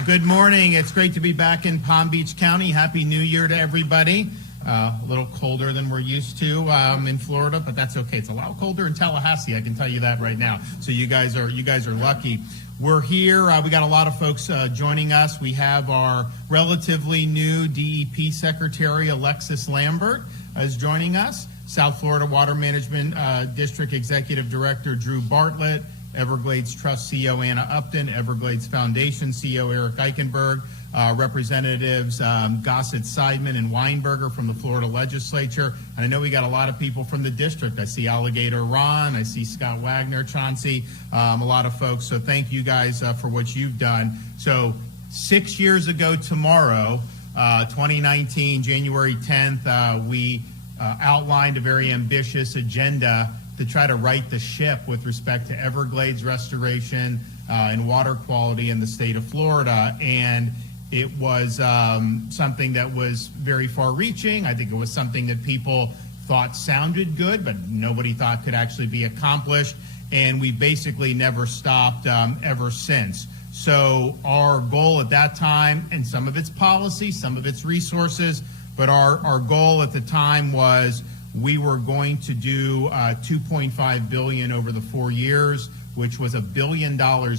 Well, good morning. It's great to be back in Palm Beach County. Happy New Year to everybody. A little colder than we're used to in Florida, but that's okay. It's a lot colder in Tallahassee, I can tell you that right now. So you guys are lucky. We're here. We got a lot of folks joining us. We have our relatively new DEP Secretary, Alexis Lambert, is joining us. South Florida Water Management District Executive Director Drew Bartlett, Everglades Trust CEO Anna Upton, Everglades Foundation CEO Eric Eichenberg, Representatives Gossett, Seidman, and Weinberger from the Florida Legislature. And I know we got a lot of people from the district. I see Alligator Ron, I see Scott Wagner, Chauncey, a lot of folks. So thank you guys for what you've done. So 6 years ago tomorrow, 2019, January 10th, we outlined a very ambitious agenda to try to right the ship with respect to Everglades restoration and water quality in the state of Florida. And it was something that was very far-reaching. I think it was something that people thought sounded good, but nobody thought could actually be accomplished. And we basically never stopped ever since. So our goal at that time, and some of its policy, some of its resources, but our goal at the time was we were going to do $2.5 billion over the 4 years, which was $1 billion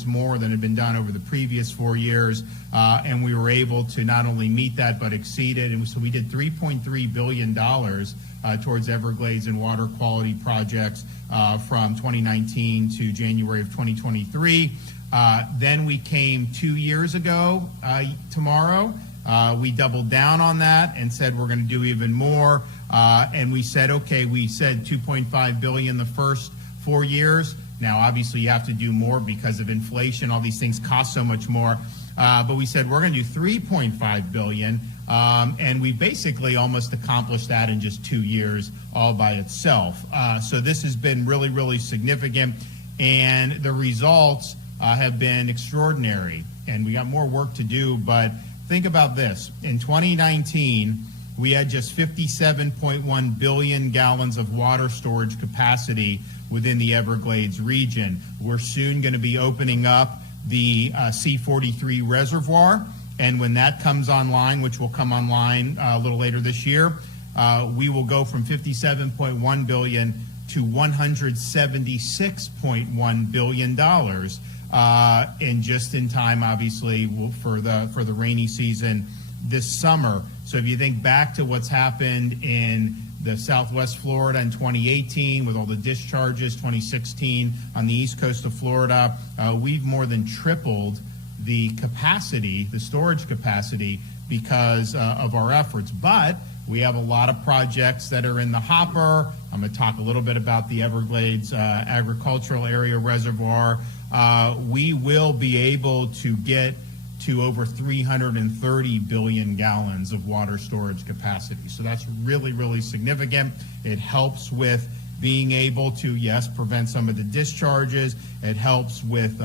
more than had been done over the previous 4 years, and we were able to not only meet that but exceed it. And so we did $3.3 billion towards Everglades and water quality projects from 2019 to January of 2023. Then we came 2 years ago tomorrow. We doubled down on that and said we're going to do even more. And we said, okay, we said $2.5 billion the first 4 years. Now, obviously, you have to do more because of inflation. All these things cost so much more. But we said we're going to do $3.5 billion. And we basically almost accomplished that in just 2 years all by itself. So this has been really, really significant. And the results have been extraordinary. And we got more work to do. But think about this. In 2019, we had just 57.1 billion gallons of water storage capacity within the Everglades region. We're soon going to be opening up the C-43 reservoir, and when that comes online, which will come online a little later this year, we will go from 57.1 billion to $176.1 billion, and just in time, obviously, for the rainy season this summer. So if you think back to what's happened in the Southwest Florida in 2018 with all the discharges, 2016 on the east coast of Florida, we've more than tripled the capacity, the storage capacity, because of our efforts. But we have a lot of projects that are in the hopper. I'm going to talk a little bit about the Everglades Agricultural Area Reservoir. We will be able to get to over 330 billion gallons of water storage capacity. So that's really, really significant. It helps with being able to, yes, prevent some of the discharges. It helps with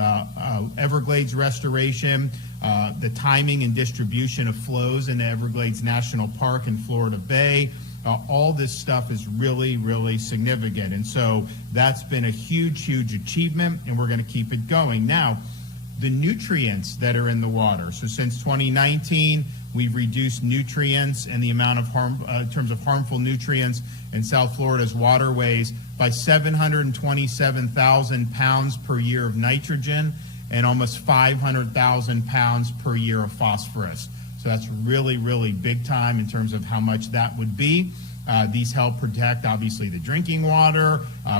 Everglades restoration, the timing and distribution of flows in the Everglades National Park and Florida Bay. All this stuff is really, really significant. And so that's been a huge, huge achievement, and we're going to keep it going. Now, the nutrients that are in the water. So since 2019, we've reduced nutrients and the amount of in terms of harmful nutrients in South Florida's waterways by 727,000 pounds per year of nitrogen and almost 500,000 pounds per year of phosphorus. So that's really, really big time in terms of how much that would be. These help protect, obviously, the drinking water,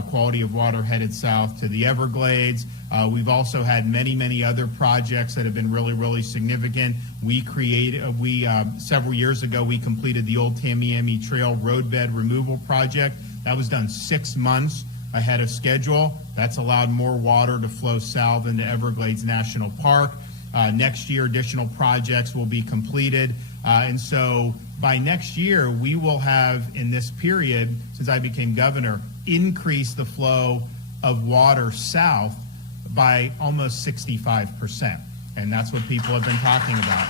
quality of water headed south to the Everglades. We've also had many, many other projects that have been really, really significant. Several years ago, we completed the Old Tamiami Trail roadbed removal project. That was done 6 months ahead of schedule. That's allowed more water to flow south into Everglades National Park. Next year, additional projects will be completed. And so by next year, we will have, in this period, since I became governor, increased the flow of water south by almost 65%. And that's what people have been talking about.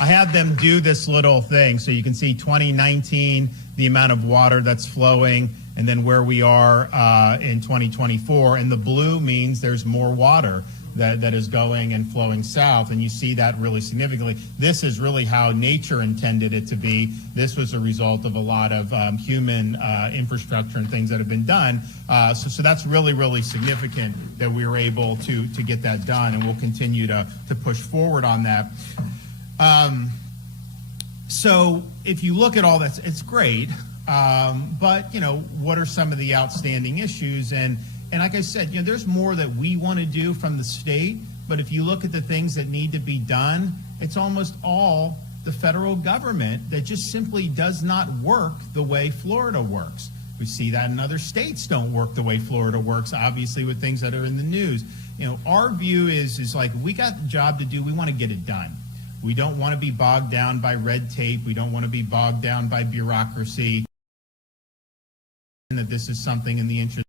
I had them do this little thing. So you can see 2019, the amount of water that's flowing. and then where we are in 2024. And the blue means there's more water that is going and flowing south, and you see that really significantly. This is really how nature intended it to be. This was a result of a lot of human infrastructure and things that have been done. So that's really, really significant that we were able to get that done, and we'll continue to push forward on that. So if you look at all that, it's great, but what are some of the outstanding issues? And like I said, there's more that we want to do from the state, but if you look at the things that need to be done, it's almost all the federal government that just simply does not work the way Florida works. We see that in other states don't work the way Florida works, obviously, with things that are in the news. Our view is like, we got the job to do, we want to get it done. We don't want to be bogged down by red tape. We don't want to be bogged down by bureaucracy. And that this is something in the interest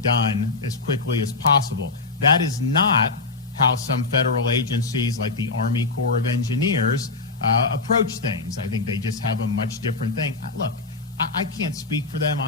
done as quickly as possible. That is not how some federal agencies like the Army Corps of Engineers approach things. I think they just have a much different thing. Look, I can't speak for them.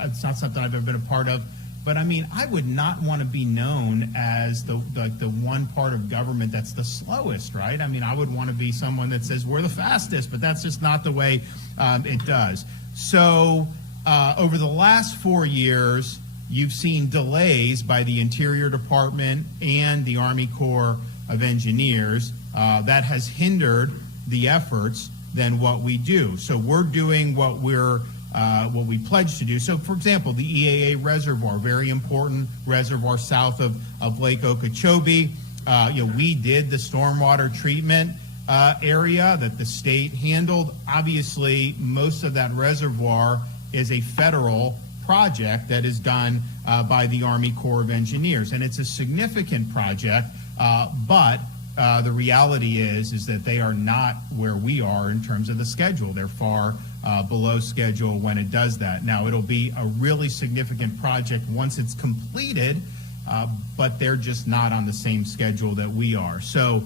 It's not something I've ever been a part of. But I mean, I would not want to be known as the one part of government that's the slowest, right? I mean, I would want to be someone that says we're the fastest, but that's just not the way it does. So over the last 4 years, you've seen delays by the Interior Department and the Army Corps of Engineers. That has hindered the efforts than what we do. So we're doing what we pledged to do. So, for example, the EAA Reservoir, very important reservoir south of Lake Okeechobee. We did the stormwater treatment area that the state handled. Obviously, most of that reservoir is a federal project that is done by the Army Corps of Engineers, and it's a significant project, but the reality is that they are not where we are in terms of the schedule. They're far below schedule when it does that. Now, it'll be a really significant project once it's completed, but they're just not on the same schedule that we are. So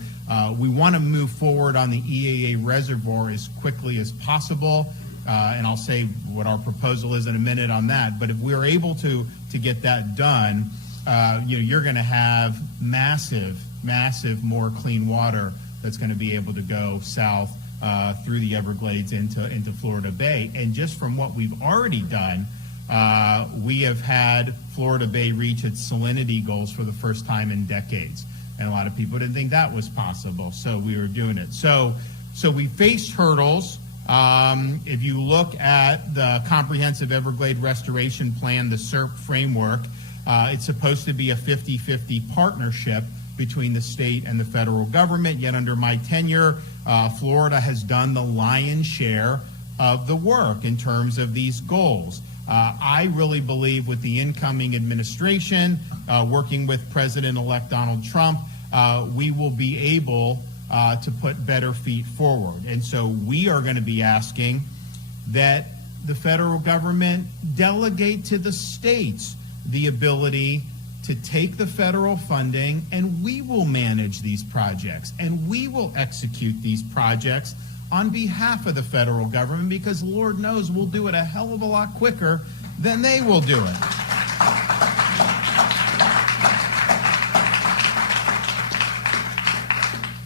we want to move forward on the EAA Reservoir as quickly as possible. And I'll say what our proposal is in a minute on that. But if we're able to get that done, you're going to have massive more clean water that's going to be able to go south through the Everglades into Florida Bay. And just from what we've already done, we have had Florida Bay reach its salinity goals for the first time in decades. And a lot of people didn't think that was possible, so we were doing it. So we faced hurdles. If you look at the Comprehensive Everglade Restoration Plan, the SERP framework, it's supposed to be a 50-50 partnership between the state and the federal government. Yet under my tenure, Florida has done the lion's share of the work in terms of these goals. I really believe with the incoming administration, working with President-elect Donald Trump, we will be able to put better feet forward. And so we are going to be asking that the federal government delegate to the states the ability to take the federal funding, and we will manage these projects, and we will execute these projects on behalf of the federal government, because Lord knows we'll do it a hell of a lot quicker than they will do it.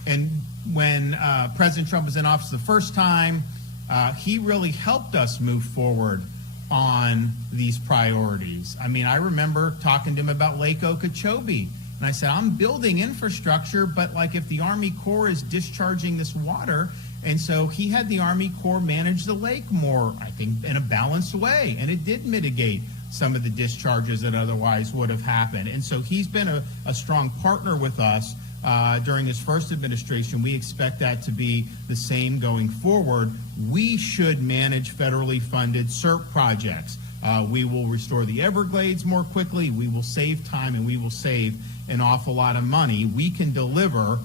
And when President Trump was in office the first time, he really helped us move forward on these priorities. I mean, I remember talking to him about Lake Okeechobee, and I said, I'm building infrastructure, but like if the Army Corps is discharging this water, and so he had the Army Corps manage the lake more, I think, in a balanced way, and it did mitigate some of the discharges that otherwise would have happened. And so he's been a strong partner with us during his first administration. We expect that to be the same going forward. We should manage federally funded SERP projects. We will restore the Everglades more quickly. We will save time, and we will save an awful lot of money. We can deliver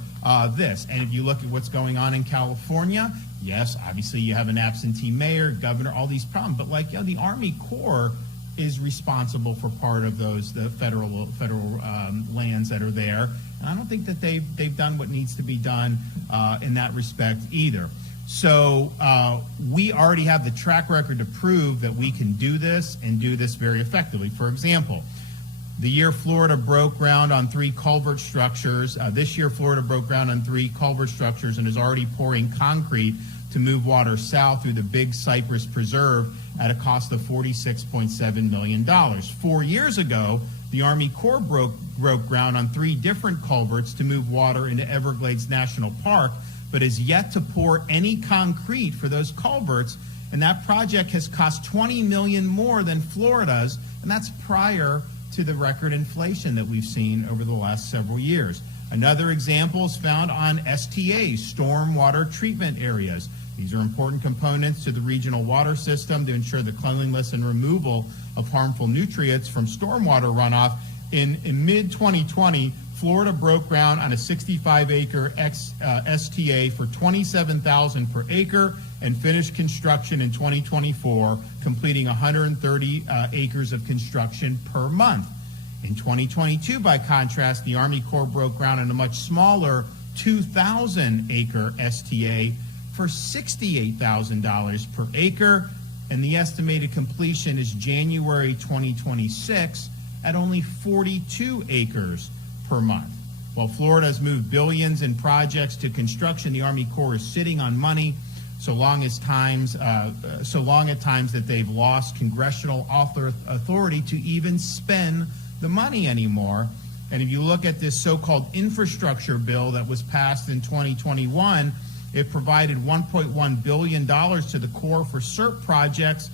this. And if you look at what's going on in California, yes, obviously you have an absentee mayor, governor, all these problems. But like, the Army Corps is responsible for part of the federal lands that are there. And I don't think that they've done what needs to be done in that respect either. So we already have the track record to prove that we can do this and do this very effectively. For example, the year Florida broke ground on 3 culvert structures, this year Florida broke ground on 3 culvert structures and is already pouring concrete to move water south through the Big Cypress Preserve at a cost of $46.7 million. 4 years ago, the Army Corps broke ground on 3 different culverts to move water into Everglades National Park, but has yet to pour any concrete for those culverts, and that project has cost $20 million more than Florida's, and that's prior to the record inflation that we've seen over the last several years. Another example is found on STAs, stormwater treatment areas. These are important components to the regional water system to ensure the cleanliness and removal of harmful nutrients from stormwater runoff. In mid-2020, Florida broke ground on a 65-acre STA for $27,000 per acre and finished construction in 2024, completing 130 acres of construction per month. In 2022, by contrast, the Army Corps broke ground on a much smaller 2,000-acre STA for $68,000 per acre, and the estimated completion is January 2026 at only 42 acres per month. While Florida has moved billions in projects to construction, the Army Corps is sitting on money so long at times that they've lost congressional authority to even spend the money anymore. And if you look at this so-called infrastructure bill that was passed in 2021, it provided $1.1 billion to the Corps for CERT projects,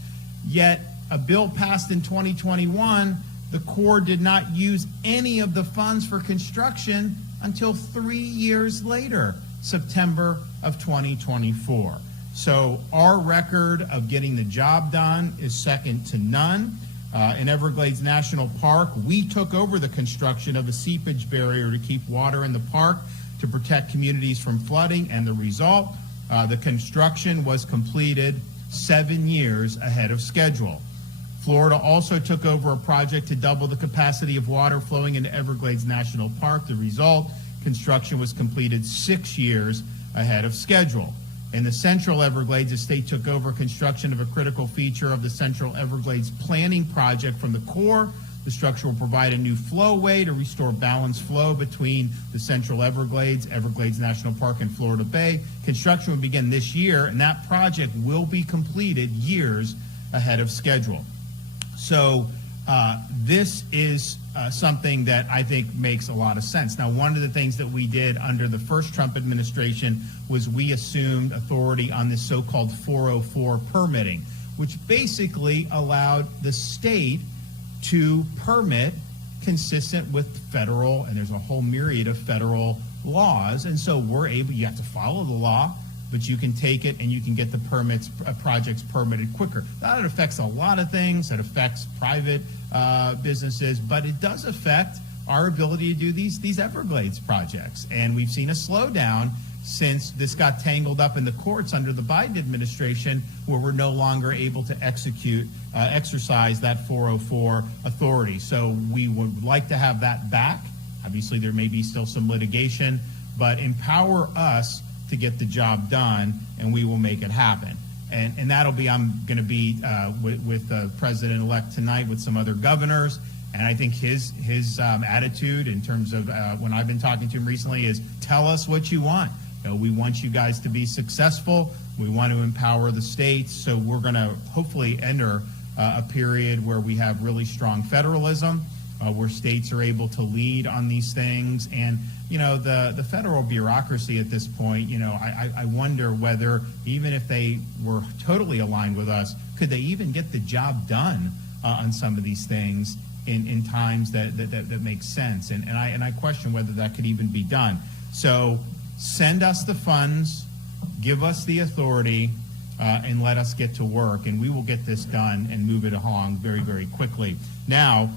yet a bill passed in 2021, the Corps did not use any of the funds for construction until 3 years later, September of 2024. So our record of getting the job done is second to none. In Everglades National Park, we took over the construction of a seepage barrier to keep water in the park to protect communities from flooding, and the result, the construction was completed 7 years ahead of schedule. Florida also took over a project to double the capacity of water flowing into Everglades National Park. The result, construction was completed 6 years ahead of schedule. In the Central Everglades, the state took over construction of a critical feature of the Central Everglades Planning Project from the Corps. The structure will provide a new flowway to restore balanced flow between the Central Everglades, Everglades National Park, and Florida Bay. Construction will begin this year, and that project will be completed years ahead of schedule. So this is something that I think makes a lot of sense. Now, one of the things that we did under the first Trump administration was we assumed authority on this so-called 404 permitting, which basically allowed the state to permit consistent with federal, and there's a whole myriad of federal laws. And so we're able, you have to follow the law, but you can take it and you can get the permits, projects permitted quicker. That affects a lot of things. It affects private businesses, but it does affect our ability to do these Everglades projects. And we've seen a slowdown since this got tangled up in the courts under the Biden administration, where we're no longer able to exercise that 404 authority. So we would like to have that back. Obviously, there may be still some litigation, but empower us to get the job done, and we will make it happen. And that'll be, I'm going to be with the president-elect tonight with some other governors, and I think his attitude in terms of when I've been talking to him recently is, tell us what you want. You know, we want you guys to be successful. We want to empower the states. So we're going to hopefully enter a period where we have really strong federalism, where states are able to lead on these things. And you know, the federal bureaucracy at this point, you know, I wonder whether even if they were totally aligned with us, could they even get the job done on some of these things in times that make sense? And I question whether that could even be done. So send us the funds, give us the authority, and let us get to work, and we will get this done and move it along very, very quickly. Now,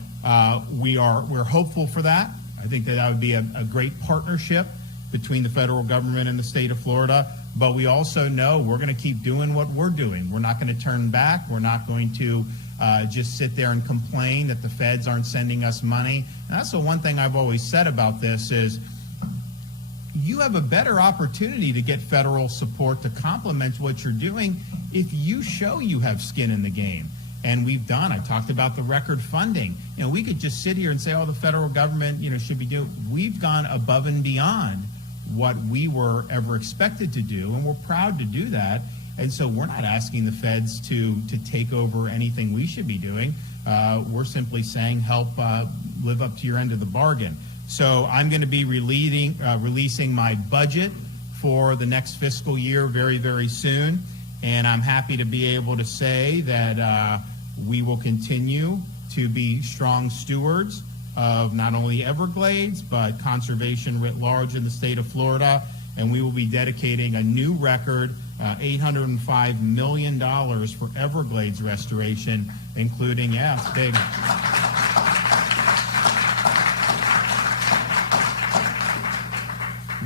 we're hopeful for that. I think that would be a great partnership between the federal government and the state of Florida. But we also know we're going to keep doing what we're doing. We're not going to turn back. We're not going to just sit there and complain that the feds aren't sending us money. And that's the one thing I've always said about this is, you have a better opportunity to get federal support to complement what you're doing if you show you have skin in the game. And I talked about the record funding. We could just sit here and say, oh, the federal government, should be doing. We've gone above and beyond what we were ever expected to do, and we're proud to do that. And so we're not asking the feds to take over anything we should be doing. We're simply saying help live up to your end of the bargain. So I'm going to be releasing my budget for the next fiscal year very, very soon. And I'm happy to be able to say that we will continue to be strong stewards of not only Everglades, but conservation writ large in the state of Florida. And we will be dedicating a new record, $805 million for Everglades restoration, including, big.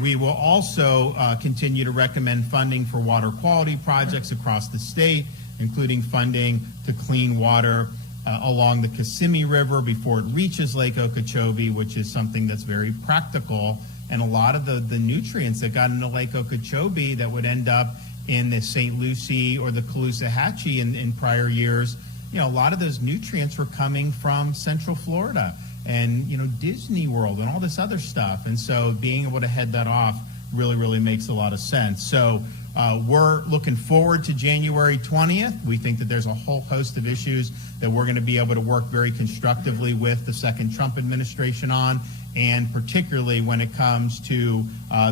We will also continue to recommend funding for water quality projects across the state, including funding to clean water along the Kissimmee River before it reaches Lake Okeechobee, which is something that's very practical. And a lot of the nutrients that got into Lake Okeechobee that would end up in the St. Lucie or the Caloosahatchee in prior years, a lot of those nutrients were coming from Central Florida and, Disney World and all this other stuff. And so being able to head that off really, really makes a lot of sense. So we're looking forward to January 20th. We think that there's a whole host of issues that we're going to be able to work very constructively with the second Trump administration on, and particularly when it comes to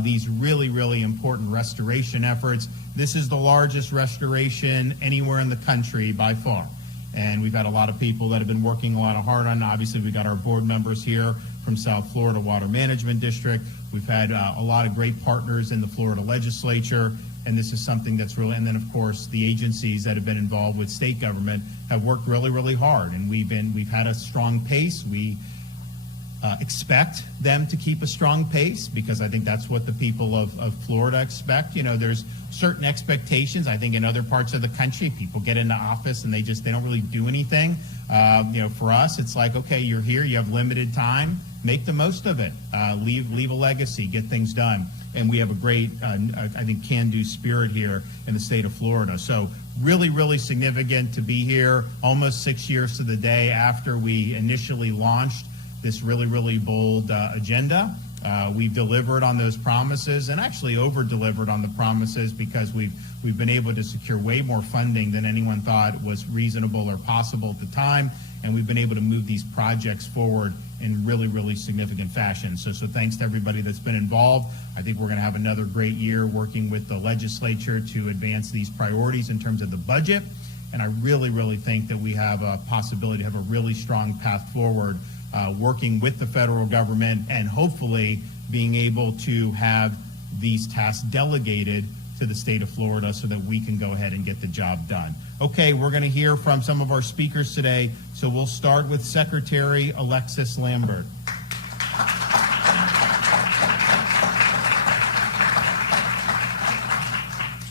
these really, really important restoration efforts. This is the largest restoration anywhere in the country by far. And we've got a lot of people that have been working a lot of hard on it. Obviously, we've got our board members here from South Florida Water Management District. We've had a lot of great partners in the Florida legislature, and this is something that's really, and then of course the agencies that have been involved with state government have worked really, really hard, and we've had a strong pace. We expect them to keep a strong pace because I think that's what the people of Florida expect. There's certain expectations. I think in other parts of the country, people get into office and they don't really do anything. For us, it's like, okay, you're here, you have limited time, make the most of it. Leave a legacy, get things done. And we have a great, I think, can-do spirit here in the state of Florida. So really, really significant to be here almost 6 years to the day after we initially launched this really, really bold agenda. We've delivered on those promises and actually over-delivered on the promises because we've been able to secure way more funding than anyone thought was reasonable or possible at the time, and we've been able to move these projects forward in really, really significant fashion. So thanks to everybody that's been involved. I think we're going to have another great year working with the legislature to advance these priorities in terms of the budget, and I really, really think that we have a possibility to have a really strong path forward working with the federal government and hopefully being able to have these tasks delegated to the state of Florida so that we can go ahead and get the job done. Okay, we're going to hear from some of our speakers today, so we'll start with Secretary Alexis Lambert.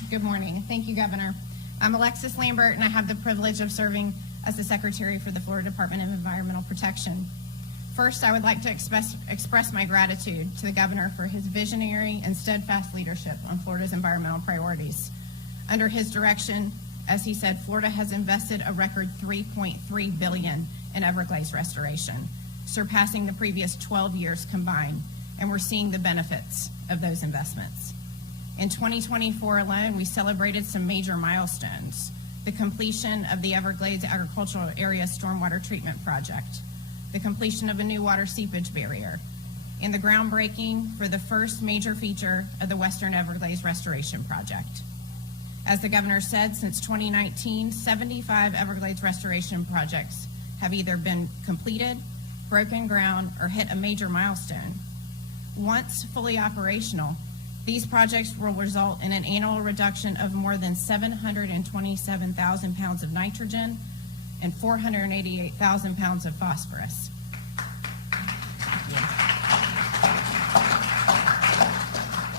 Good morning. Thank you, Governor. I'm Alexis Lambert, and I have the privilege of serving as the Secretary for the Florida Department of Environmental Protection. First, I would like to express my gratitude to the Governor for his visionary and steadfast leadership on Florida's environmental priorities. Under his direction, as he said, Florida has invested a record $3.3 billion in Everglades restoration, surpassing the previous 12 years combined, and we're seeing the benefits of those investments. In 2024 alone, we celebrated some major milestones: the completion of the Everglades Agricultural Area Stormwater Treatment Project, the completion of a new water seepage barrier, and the groundbreaking for the first major feature of the Western Everglades Restoration Project. As the Governor said, since 2019, 75 Everglades restoration projects have either been completed, broken ground, or hit a major milestone. Once fully operational, these projects will result in an annual reduction of more than 727,000 pounds of nitrogen and 488,000 pounds of phosphorus.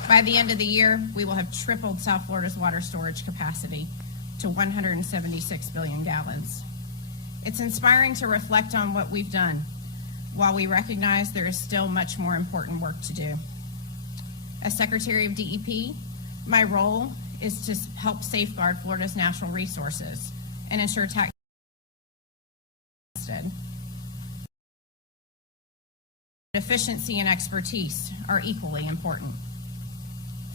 By the end of the year, we will have tripled South Florida's water storage capacity to 176 billion gallons. It's inspiring to reflect on what we've done, while we recognize there is still much more important work to do. As Secretary of DEP, my role is to help safeguard Florida's natural resources and ensure tax efficiency and expertise are equally important.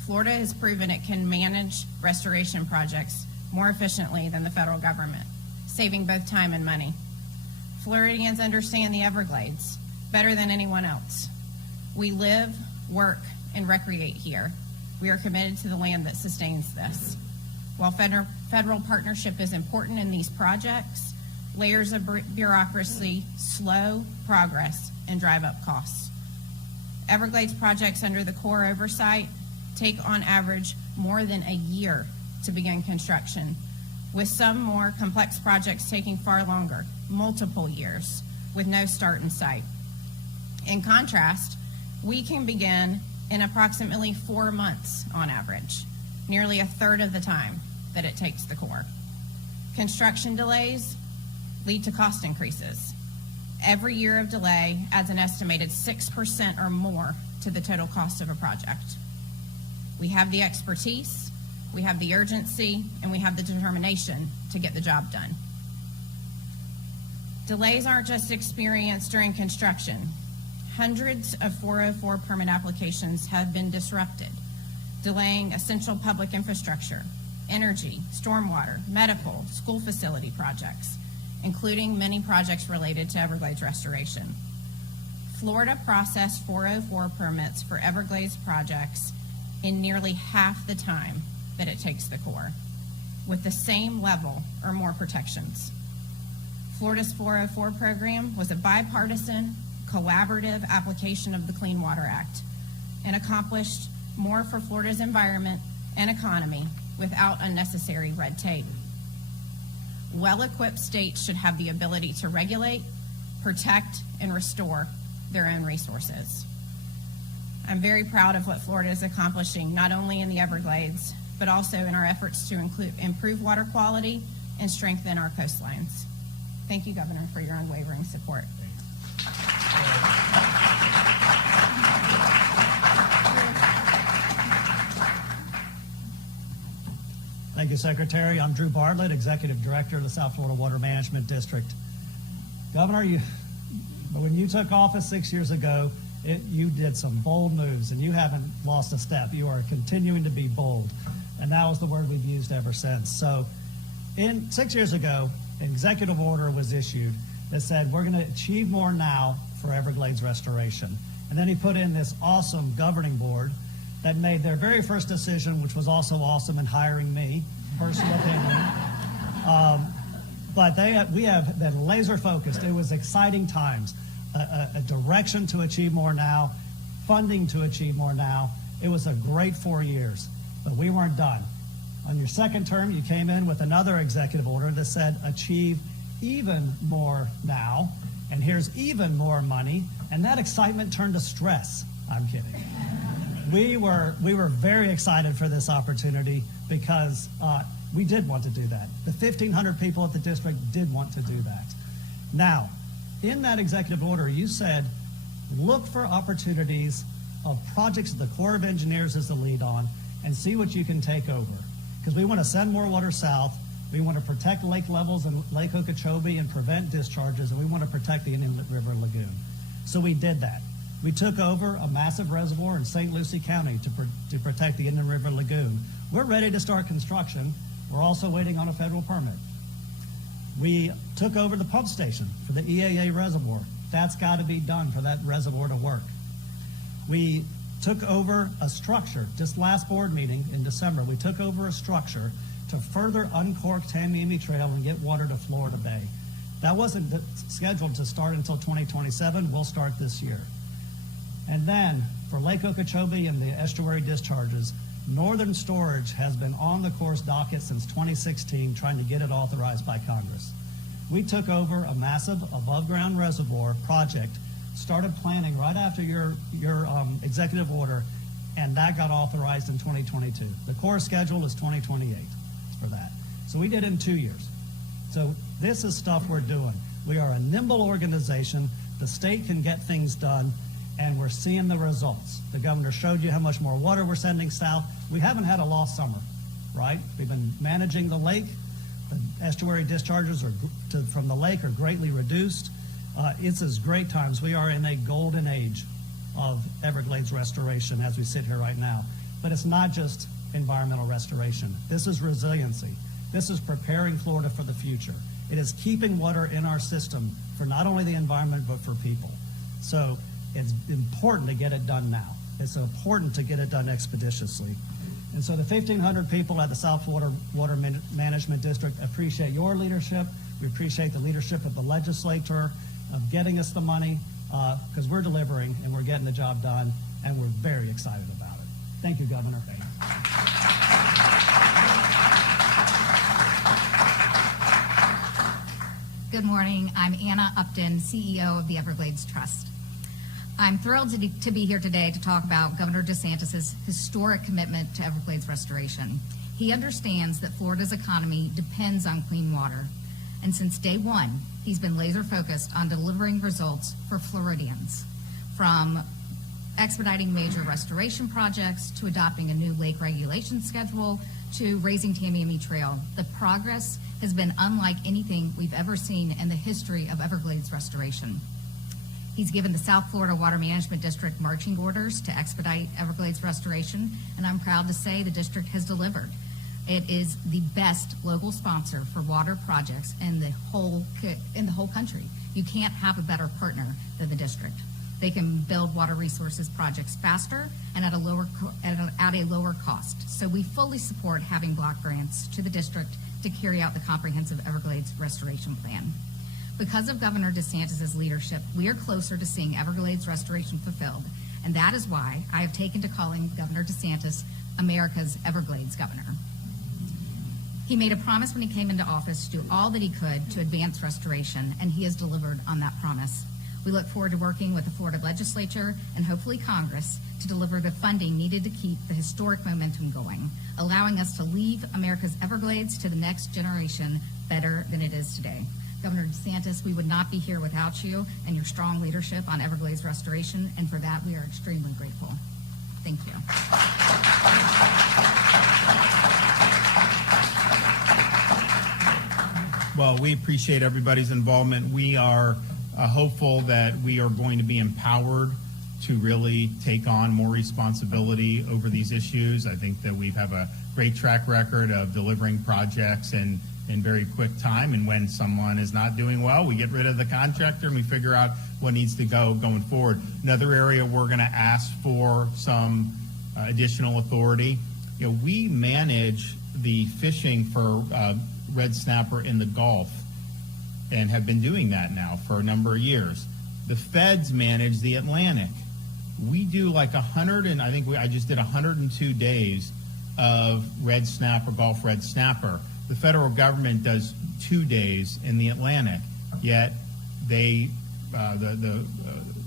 Florida has proven it can manage restoration projects more efficiently than the federal government, saving both time and money. Floridians understand the Everglades better than anyone else. We live, work, and recreate here. We are committed to the land that sustains this. While federal partnership is important in these projects, layers of bureaucracy slow progress and drive up costs. Everglades projects under the Corps oversight take on average more than a year to begin construction, with some more complex projects taking far longer, multiple years, with no start in sight. In contrast, we can begin in approximately 4 months on average, nearly a third of the time that it takes the Corps. Construction delays lead to cost increases. Every year of delay adds an estimated 6% or more to the total cost of a project. We have the expertise, we have the urgency, and we have the determination to get the job done. Delays aren't just experienced during construction. Hundreds of 404 permit applications have been disrupted, delaying essential public infrastructure, energy, stormwater, medical, school facility projects, including many projects related to Everglades restoration. Florida processed 404 permits for Everglades projects in nearly half the time that it takes the Corps, with the same level or more protections. Florida's 404 program was a bipartisan, collaborative application of the Clean Water Act and accomplished more for Florida's environment and economy without unnecessary red tape. Well-equipped states should have the ability to regulate, protect, and restore their own resources. I'm very proud of what Florida is accomplishing, not only in the Everglades, but also in our efforts to improve water quality and strengthen our coastlines. Thank you, Governor, for your unwavering support. Thank you, Secretary. I'm Drew Bartlett, Executive Director of the South Florida Water Management District. Governor, when you took office 6 years ago, you did some bold moves, and you haven't lost a step. You are continuing to be bold, and that was the word we've used ever since. So 6 years ago, an executive order was issued that said we're going to achieve more now for Everglades restoration. And then he put in this awesome governing board that made their very first decision, which was also awesome in hiring me, personal opinion. But we have been laser focused. It was exciting times. A direction to achieve more now, funding to achieve more now. It was a great 4 years, but we weren't done. On your second term, you came in with another executive order that said achieve even more now, and here's even more money, and that excitement turned to stress. I'm kidding. We were very excited for this opportunity because we did want to do that. The 1,500 people at the district did want to do that. Now, in that executive order, you said, look for opportunities of projects that the Corps of Engineers is the lead on and see what you can take over. Because we want to send more water south, we want to protect lake levels in Lake Okeechobee and prevent discharges, and we want to protect the Indian River Lagoon. So we did that. We took over a massive reservoir in St. Lucie County to protect the Indian River Lagoon. We're ready to start construction. We're also waiting on a federal permit. We took over the pump station for the EAA reservoir. That's got to be done for that reservoir to work. We took over a structure, just last board meeting in December, we took over a structure to further uncork Tamiami Trail and get water to Florida Bay. That wasn't scheduled to start until 2027. We'll start this year. And then for Lake Okeechobee and the estuary discharges, Northern Storage has been on the Corps' docket since 2016, trying to get it authorized by Congress. We took over a massive above-ground reservoir project, started planning right after your executive order, and that got authorized in 2022. The Corps schedule is 2028 for that. So we did it in 2 years. So this is stuff we're doing. We are a nimble organization. The state can get things done, and we're seeing the results. The governor showed you how much more water we're sending south. We haven't had a lost summer, right? We've been managing the lake. The estuary discharges from the lake are greatly reduced. It's as great times. We are in a golden age of Everglades restoration as we sit here right now. But it's not just environmental restoration. This is resiliency. This is preparing Florida for the future. It is keeping water in our system for not only the environment, but for people. So it's important to get it done now. It's important to get it done expeditiously. And so the 1,500 people at the South Florida Water Management District appreciate your leadership. We appreciate the leadership of the legislature of getting us the money, because we're delivering and we're getting the job done, and we're very excited about it. Thank you, Governor. Good morning. I'm Anna Upton, CEO of the Everglades Trust. I'm thrilled to be here today to talk about Governor DeSantis' historic commitment to Everglades restoration. He understands that Florida's economy depends on clean water, and since day one, he's been laser focused on delivering results for Floridians, from expediting major restoration projects to adopting a new lake regulation schedule to raising Tamiami Trail. The progress has been unlike anything we've ever seen in the history of Everglades restoration. He's given the South Florida Water Management District marching orders to expedite Everglades restoration, and I'm proud to say the district has delivered. It is the best local sponsor for water projects in the whole country. You can't have a better partner than the district. They can build water resources projects faster and at a lower cost. So we fully support having block grants to the district to carry out the comprehensive Everglades restoration plan. Because of Governor DeSantis' leadership, we are closer to seeing Everglades restoration fulfilled, and that is why I have taken to calling Governor DeSantis America's Everglades governor. He made a promise when he came into office to do all that he could to advance restoration, and he has delivered on that promise. We look forward to working with the Florida legislature and hopefully Congress to deliver the funding needed to keep the historic momentum going, allowing us to leave America's Everglades to the next generation better than it is today. Governor DeSantis, we would not be here without you and your strong leadership on Everglades restoration, and for that we are extremely grateful. Thank you. Well, we appreciate everybody's involvement. We are hopeful that we are going to be empowered to really take on more responsibility over these issues. I think that we have a great track record of delivering projects in very quick time, and when someone is not doing well, we get rid of the contractor and we figure out what needs to go going forward. Another area we're going to ask for some additional authority. We manage the fishing for red snapper in the Gulf and have been doing that now for a number of years. The feds manage the Atlantic. We do like 100, and I think I just did 102 days of red snapper, Gulf red snapper. The federal government does 2 days in the Atlantic, yet the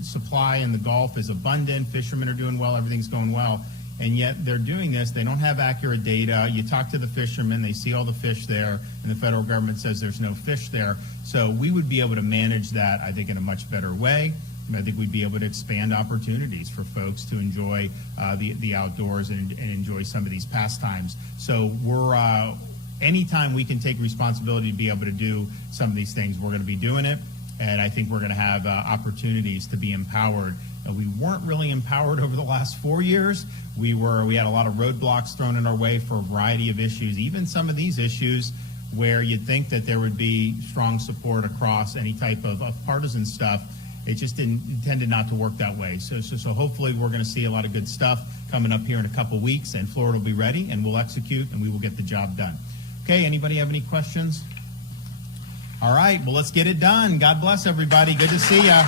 supply in the Gulf is abundant, fishermen are doing well, everything's going well, and yet they're doing this. They don't have accurate data. You talk to the fishermen, they see all the fish there, and the federal government says there's no fish there. So we would be able to manage that, I think, in a much better way. I think we'd be able to expand opportunities for folks to enjoy the outdoors and enjoy some of these pastimes. So we're anytime we can take responsibility to be able to do some of these things, we're going to be doing it. And I think we're going to have opportunities to be empowered. We weren't really empowered over the last 4 years. We had a lot of roadblocks thrown in our way for a variety of issues, even some of these issues where you'd think that there would be strong support across any type of partisan stuff. It just tended not to work that way. So hopefully we're going to see a lot of good stuff coming up here in a couple weeks, and Florida will be ready, and we'll execute, and we will get the job done. Okay, anybody have any questions? All right, well, let's get it done. God bless everybody. Good to see ya.